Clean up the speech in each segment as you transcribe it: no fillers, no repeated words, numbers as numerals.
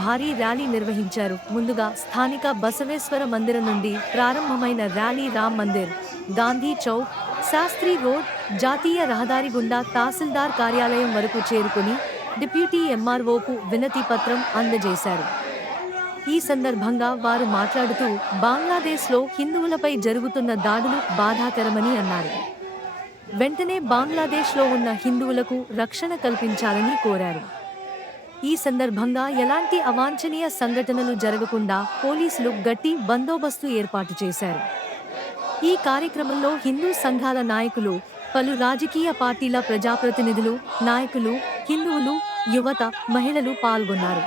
భారీ ర్యాలీ నిర్వహించారు. ముందుగా స్థానిక బసవేశ్వర మందిరం నుండి ప్రారంభమైన ర్యాలీ రామ్ మందిర్, గాంధీ చౌక్, శాస్త్రి రోడ్, జాతీయ రహదారి గుండా తహసీల్దార్ కార్యాలయం వరకు చేరుకుని డిప్యూటీ ఎంఆర్ఓకు వినతి పత్రం అందజేశారు. ఈ సందర్భంగా వారు మాట్లాడుతూ బంగ్లాదేశ్లో హిందువులపై జరుగుతున్న దాడులు బాధాకరమని అన్నారు. వెంటనే బంగ్లాదేశ్లో ఉన్న హిందువులకు రక్షణ కల్పించాలని కోరారు. ఈ సందర్భంగా ఎలాంటి అవాంఛనీయ సంఘటనలు జరగకుండా పోలీసులు గట్టి బందోబస్తు ఏర్పాటు చేశారు. ఈ కార్యక్రమంలో హిందూ సంఘాల నాయకులు, పలు రాజకీయ పార్టీల ప్రజాప్రతినిధులు, నాయకులు, హిందువులు, యువత, మహిళలు పాల్గొన్నారు.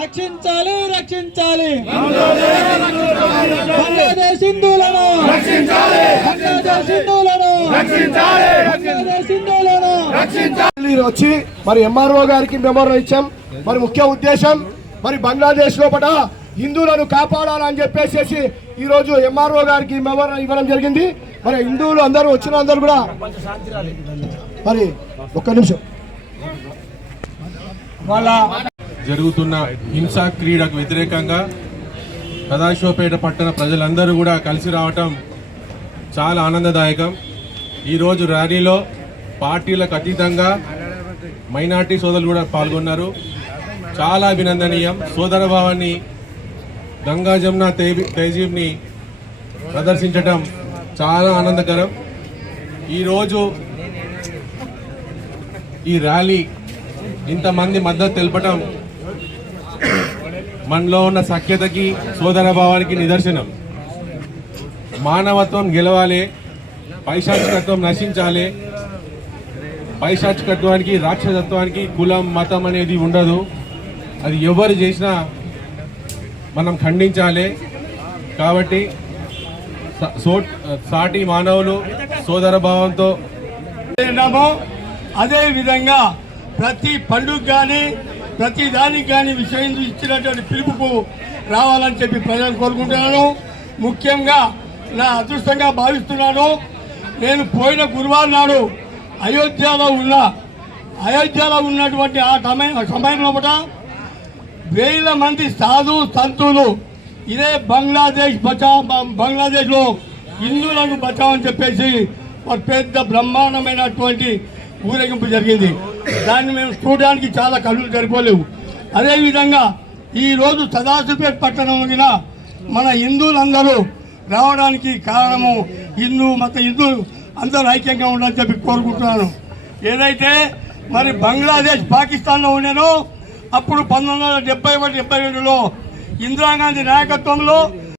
రక్షించాలి రక్షించాలి బంగ్లాదేశ్ హిందువులను రక్షించాలి బంగ్లాదేశ్ హిందువులను రక్షించాలి బంగ్లాదేశ్ హిందువులను రక్షించాలి. వచ్చి మరి ఎంఆర్ఓ గారికి మెమోరం ఇచ్చాం. మరి ముఖ్య ఉద్దేశం మరి బంగ్లాదేశ్ లోపల హిందువులను కాపాడాలని చెప్పేసి ఈ రోజు ఎంఆర్ఓ గారికి మెమోరం ఇవ్వడం జరిగింది. మరి హిందువులు అందరూ వచ్చిన అందరూ కూడా మరి ఒక్క నిమిషం వాళ్ళ జరుగుతున్న హింసా క్రీడకు వ్యతిరేకంగా సదాశివపేట పట్టణ ప్రజలందరూ కూడా కలిసి రావటం చాలా ఆనందదాయకం. ఈరోజు ర్యాలీలో పార్టీలకు అతీతంగా మైనార్టీ సోదరులు కూడా పాల్గొన్నారు. చాలా అభినందనీయం. సోదరభావాన్ని, గంగా జమున తహజీబ్ని ప్రదర్శించటం చాలా ఆనందకరం. ఈరోజు ఈ ర్యాలీ ఇంతమంది మద్దతు తెలపటం మనలో ఉన్న సఖ్యతకి, సోదరభావానికి నిదర్శనం. మానవత్వం గెలవాలి, పైశాచికత్వం నశించాలి. పైశాచికత్వానికి, రాక్షసత్వానికి కులం, మతం అనేది ఉండదు. అది ఎవరు చేసినా మనం ఖండించాలి. కాబట్టి సాటి మానవులు సోదర భావంతో అదే విధంగా ప్రతి పండుగ కానీ ప్రతి దానికి కానీ విషయం ఇచ్చినటువంటి పిలుపుకు రావాలని చెప్పి ప్రజలను కోరుకుంటున్నాను. ముఖ్యంగా నా అదృష్టంగా భావిస్తున్నాను. నేను పోయిన గురువారం నాడు అయోధ్యలో ఉన్నటువంటి ఆ సమయంలో వేల మంది సాధు సంతులు ఇదే బంగ్లాదేశ్లో హిందువులను బచావని చెప్పేసి ఒక పెద్ద బ్రహ్మాండమైనటువంటి ఊరేగింపు జరిగింది. దాన్ని మేము చూడడానికి చాలా కళ్ళు సరిపోలేవు. అదేవిధంగా ఈరోజు సదాశివపేట పట్టణంలో మన హిందువులందరూ రావడానికి కారణము హిందూ అందరూ ఐక్యంగా ఉండాలని చెప్పి కోరుకుంటున్నాను. ఏదైతే మరి బంగ్లాదేశ్ పాకిస్తాన్లో ఉండేనో అప్పుడు 1971-72లో ఇందిరాగాంధీ నాయకత్వంలో